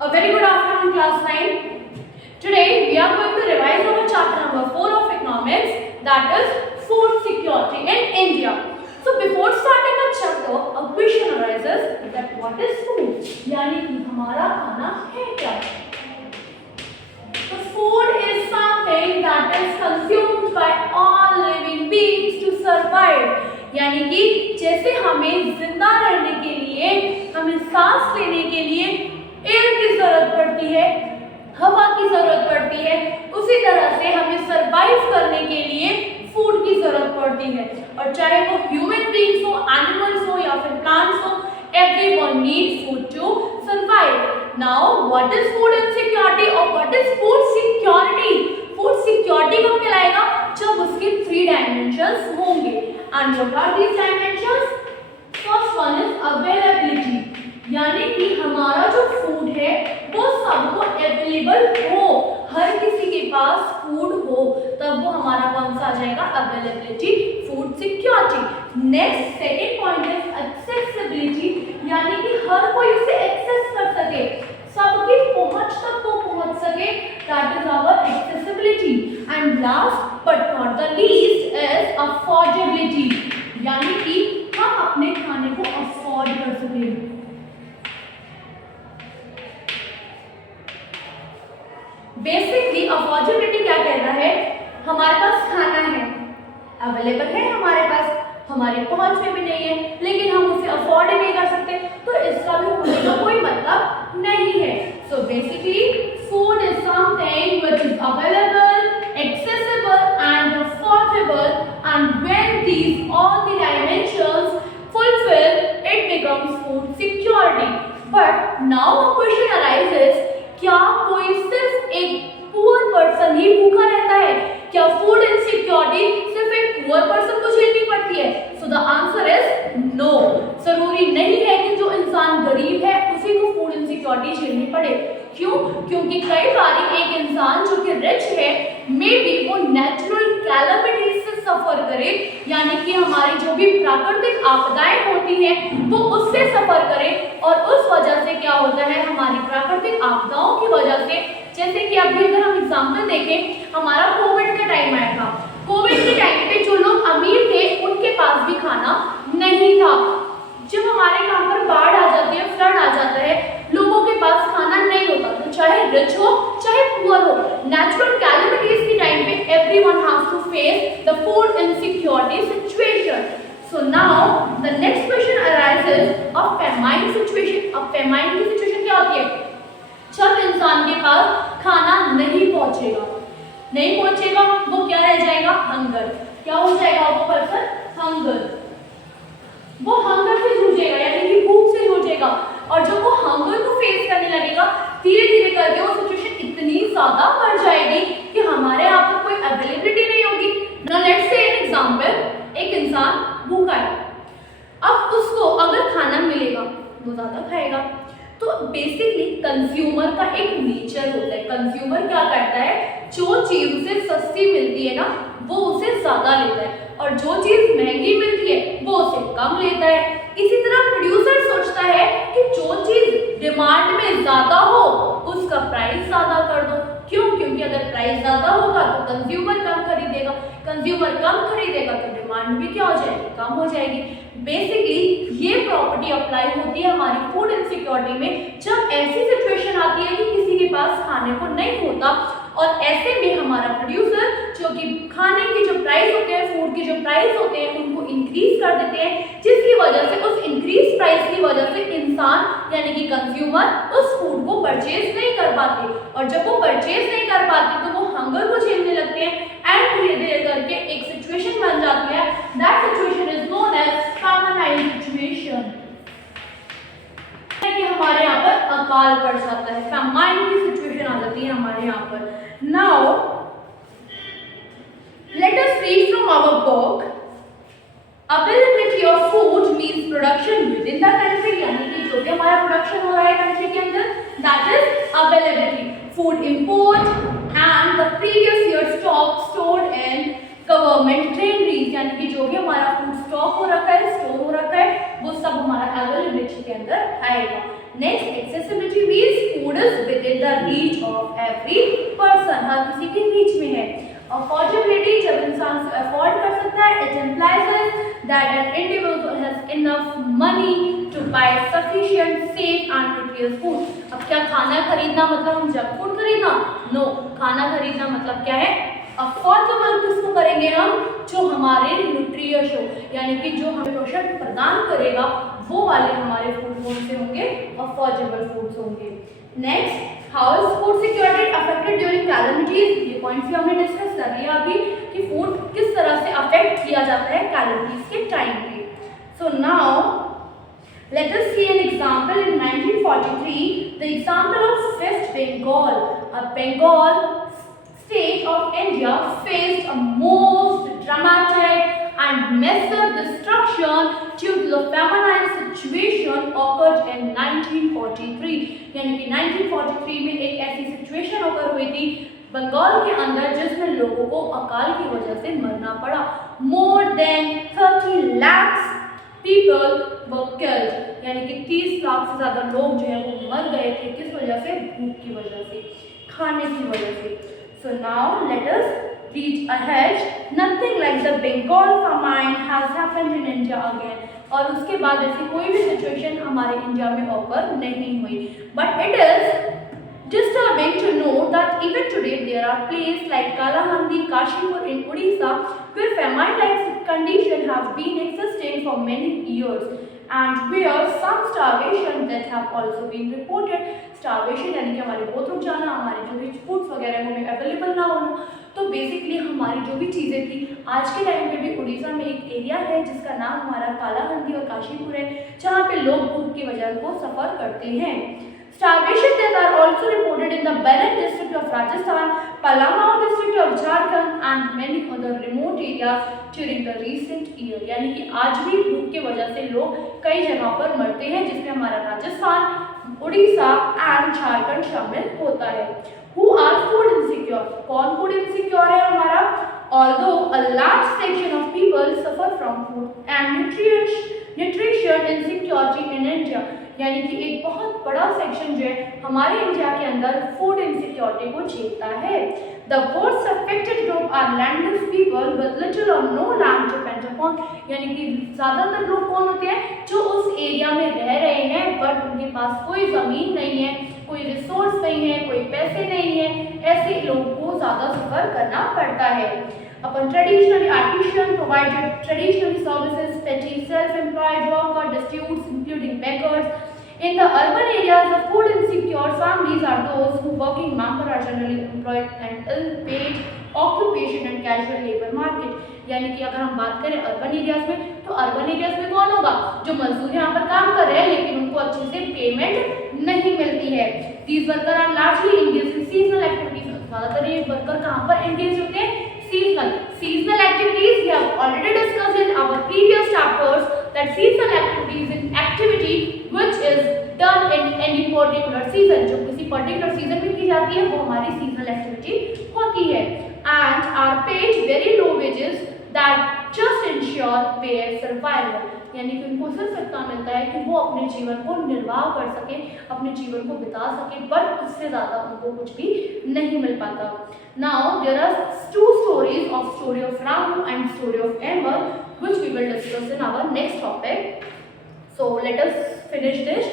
A very good afternoon, class 9. Today we are going to revise our chapter number 4 of economics, that is food security in India. So before starting the chapter, a question arises that what is food? यानी कि हमारा खाना है क्या? So food is something that is consumed by all living beings to survive. यानी कि जैसे हमें जिंदा रहने के लिए, हमें सांस लेने के लिए एयर की जरूरत पड़ती है, हवा की जरूरत पड़ती है, उसी तरह से हमें सरवाइव करने के लिए फूड की जरूरत पड़ती है। और चाहे वो ह्यूमन बीइंग्स हो, एनिमल्स हो या फिर प्लांट्स हो, everyone needs food to survive. Now what is food insecurity or what is food security? Food security कब कहलाएगा? जब उसके 3 dimensions होंगे. And what are these dimensions? First one is availability. यानी कि हमारा जो फूड है वो सबको अवेलेबल हो, हर किसी के पास फूड हो, तब वो हमारा कौन सा आ जाएगा? Availability, food security. Next second point is accessibility, यानी कि हर कोई उसे एक्सेस कर सके, सबकी पहुंच तक वो पहुंच सके, that is our accessibility. And last but not the least is affordability, यानी कि हम अपने खाने को अफोर्ड कर सके। बेसिकली अफोर्डेबिलिटी क्या कह रहा है? हमारे पास खाना है, अवेलेबल है हमारे पास, हमारी पहुंच में भी नहीं है, लेकिन हम उसे अफोर्ड नहीं कर सकते, तो इसका भी होने का कोई मतलब नहीं है। So basically food is something which is available, accessible and affordable, and when these all the dimensions fulfil it becomes food security. But now a question arises, क्या कोई सिर्फ एक पुअर पर्सन ही भूखा रहता है? क्या फूड इनसिक्योरिटी सिर्फ एक पुअर पर्सन को झेलनी पड़ती है? So the answer is no. जरूरी नहीं है कि जो इंसान गरीब है उसी को फूड इनसिक्योरिटी झेलनी पड़े। क्यों? क्योंकि कई बार एक इंसान जो कि रिच है, मे बी वो नेचुरल कैलामिटीज से सफर करे, यानी कि हमारी जो भी प्राकृतिक आपदाएं होती हैं वो उससे सफर करे, और उस वजह से क्या होता है, हमारी प्राकृतिक आपदाओं की वजह से, जैसे कि अभी अगर हम एग्जाम्पल देखें, हमारा कोविड का टाइम आया था। कोविड के टाइम पे जो लोग अमीर थे उनके पास भी खाना नहीं था। जब हमारे यहाँ पर बाढ़ आ जाती है, फ्लड आ जाता है, लोगों के पास खाना नहीं होता, तो चाहे रिच हो चाहे पुअर हो, नेचुरल कैलामिटीज के टाइम पे everyone has to face the food insecurity situation. So now the next question arises a famine situation. अब फेमाइन की सिचुएशन क्या होती है? जब इंसान के पास खाना नहीं पहुंचेगा, वो क्या रह जाएगा? हंगर। क्या हो जाएगा वो पर्सन? हंगर। वो हंगर से जूझेगा, यानी कि भूख से जूझेगा, और जब वो हंगर को फेस करने लगेगा, धीरे धीरे करके वो सिचुएशन इतनी ज्यादा बढ़ जाएगी कि हमारे यहाँ पर कोई अवेलेबिलिटी नहीं होगी। Now let's say an example, एक इंसान भूखा है, अब उसको अगर खाना मिलेगा वो ज्यादा खाएगा। तो बेसिकली कंज्यूमर का एक नेचर होता है, कंज्यूमर क्या करता है, जो चीज उसे सस्ती मिलती है ना वो उसे ज्यादा लेता है, और जो चीज महंगी मिलती है वो उसे कम लेता है। इसी तरह प्रोड्यूसर सोचता है कि जो चीज डिमांड में ज्यादा हो उसका प्राइस ज्यादा कर दो। क्यों? क्योंकि अगर प्राइस ज्यादा होगा तो कंज्यूमर कम खरीदेगा, कंज्यूमर कम खरीदेगा तो डिमांड भी क्या हो जाएगी? कम हो जाएगी। बेसिकली ये प्रॉपर्टी अप्लाई होती है हमारी फूड इनसिक्योरिटी में, जब ऐसी सिचुएशन आती है कि किसी के पास खाने को नहीं होता, और ऐसे में हमारा प्रोड्यूसर जो कि खाने की जो प्राइस होते हैं, फूड के जो प्राइस होते हैं, उनको इंक्रीज कर देते हैं, जिसकी वजह से उस इंक्रीज प्राइस की वजह से इंसान यानी कि कंज्यूमर उस फूड को परचेज नहीं कर पाते, और जब वो परचेज नहीं कर पाते तो वो हंगर को झेलने लगते हैं, एंड धीरे धीरे करके एक सिचुएशन बन जाती है, that situation is known as famine situation. कि हमारे यहाँ पर अकाल पड़ जाता है, फेमाइन की सिचुएशन आ जाती है हमारे यहाँ पर। Now let us read from our book, availability of food means production within the country, यानी कि जो भी हमारा प्रोडक्शन हो रहा है कंट्री के अंदर, that is availability. Food import and the previous year stock stored in government granaries, यानी कि जो भी हमारा फूड स्टॉक हो रखा है, स्टोर हो रखा है, वो सब हमारा अवेलेबिलिटी के अंदर आएगा। Next, accessibility means food is within the reach of every person, हर किसी के रीच में है। अफोर्डेबिलिटी, जब इंसान अफोर्ड कर सकता है, it implies that an individual has enough money to buy sufficient safe and nutritious food. अब क्या खाना खरीदना मतलब हम जंक फूड खरीदना? नो, खाना खरीदना मतलब क्या है? अफोर्डेबल किसको करेंगे हम? जो हमारे न्यूट्रिशियस हो, यानी कि जो हमें पोषण प्रदान करेगा, वो वाले हमारे फूड कौन से होंगे? अफोर्डेबल फूड्स होंगे। Next, how is food security affected during calamities? ये पॉइंट्स भी हमने डिस्कस कर लिया अभी कि फूड किस तरह से अफेक्ट किया जाता है कैलेमिटीज के टाइम पे। So now let us see an example in 1943, the example of West Bengal. A Bengal state of India faced a most dramatic and massive destruction due to the famine situation occurred in 1943. यानी कि 1943 में एक ऐसी situation occur हुई थी बंगाल के अंदर जिसमें लोगों को अकाल की वजह से मरना पड़ा। More than 30 lakhs people were killed, यानी कि 30 लाख से ज़्यादा लोग जो है वो मर गए थे। किस वजह से? भूख की वजह से, खाने की वजह से। So now let us read ahead. Nothing like the Bengal famine has happened in India again. और उसके बाद ऐसी कोई भी सिचुएशन हमारे इंडिया में ऑकर नहीं हुई। But it is disturbing to know that even today there are places like Kalahandi, Kashipur in Odisha where famine-like conditions have been existing for many years and where some starvation deaths have also been reported. Starvation यानी कि हमारे बहुत रुक जाना, हमारे जो भी foods वगैरह हमें अवेलेबल ना होना। तो बेसिकली हमारी जो भी चीज़ें थी, आज के टाइम में भी उड़ीसा में एक एरिया है जिसका नाम हमारा कालाहंदी और काशीपुर है, जहाँ पे लोग भूख की वजह को सफ़र करते हैं। Starvation deaths are also reported in the Baran district of Rajasthan, Palamau district of Jharkhand and many other remote areas during the recent year. यानी कि आज भी भूख की वजह से लोग कई जगहों पर मरते हैं, जिसमें हमारा राजस्थान, उड़ीसा एंड झारखंड शामिल होता है। Who are food insecure? कौन food insecure है हमारा? Although a large section of people suffer from food and nutrition insecurity in India, यानी कि एक बहुत बड़ा सेक्शन जो है हमारे इंडिया के अंदर फूड इनसिक्योरिटी को झेलता है। The most affected group are landless people with little or no land to depend upon, यानी कि ज़्यादातर लोग कौन होते हैं? जो उस एरिया में रह रहे हैं बट उनके पास कोई ज़मीन नहीं है, कोई रिसोर्स नहीं है, कोई पैसे नहीं है, ऐसे लोगों को ज़्यादा सफ़र करना पड़ता है। Upon traditionally artisan provided traditional services, petty self-employed worker, disputes including beggars. In the urban areas, the food insecure families are those who working member are generally employed and ill-paid occupation and casual labor market. यानी कि अगर हम बात करें urban areas में, तो urban areas में कौन होगा? जो मजदूर यहाँ पर काम कर रहे हैं लेकिन उनको अच्छे से पेमेंट नहीं मिलती है। These workers are largely engaged in seasonal activities. ज़्यादातर ये वर्कर कहाँ पर engaged होते हैं? Seasonal activities we have already discussed in our previous chapters that seasonal activities is activity which is done in any particular season, जो किसी particular season में की जाती है वो हमारी seasonal activity होती है and are paid very low wages that just ensure their survival, यानी कि उनको सिर्फ इतना मिलता है कि वो अपने जीवन को निर्वाह कर सके, अपने जीवन को बिता सके, बट उससे ज़्यादा उनको कुछ भी नहीं मिल पाता। Now there are two stories of story of Ramu and story of Amber which we will discuss in our next topic. So let us finish this.